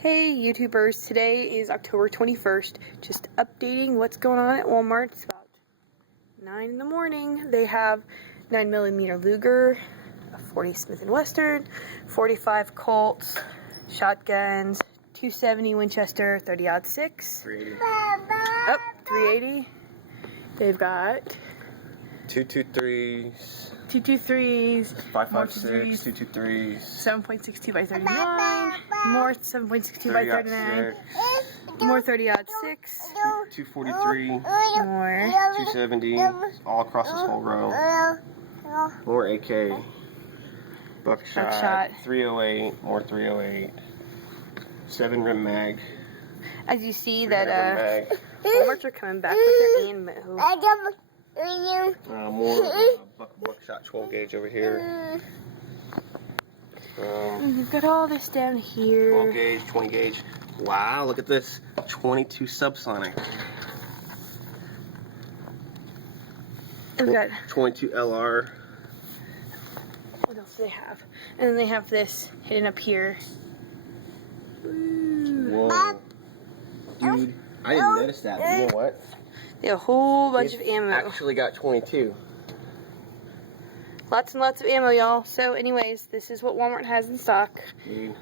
Hey YouTubers, today is October 21st. Just updating what's going on at Walmart. It's about 9 in the morning. They have 9mm Luger, a 40 Smith & Wesson, 45 Colts, shotguns, 270 Winchester, 30-06. 380. Oh, 380. They've got 223s. 223s, 556, 223s. 7.62 by 39, more 7.62 by 39, more 30-06, 243, more 270, all across this whole row. More AK. Buckshot. 308, more 308. 7 rim mag. As you see 300 that rim Walmarts are coming back with their ammo. mag. More buckshot 12 gauge over here. You've got all this down here. 12 gauge, 20 gauge. Wow, look at this. 22 subsonic. We've got, 22 LR. what else do they have? And then they have this hidden up here. Whoa. Dude, I didn't notice that, but you know what? They have a whole bunch of ammo. Actually got 22. Lots and lots of ammo, y'all. So anyways, this is what Walmart has in stock. Dude.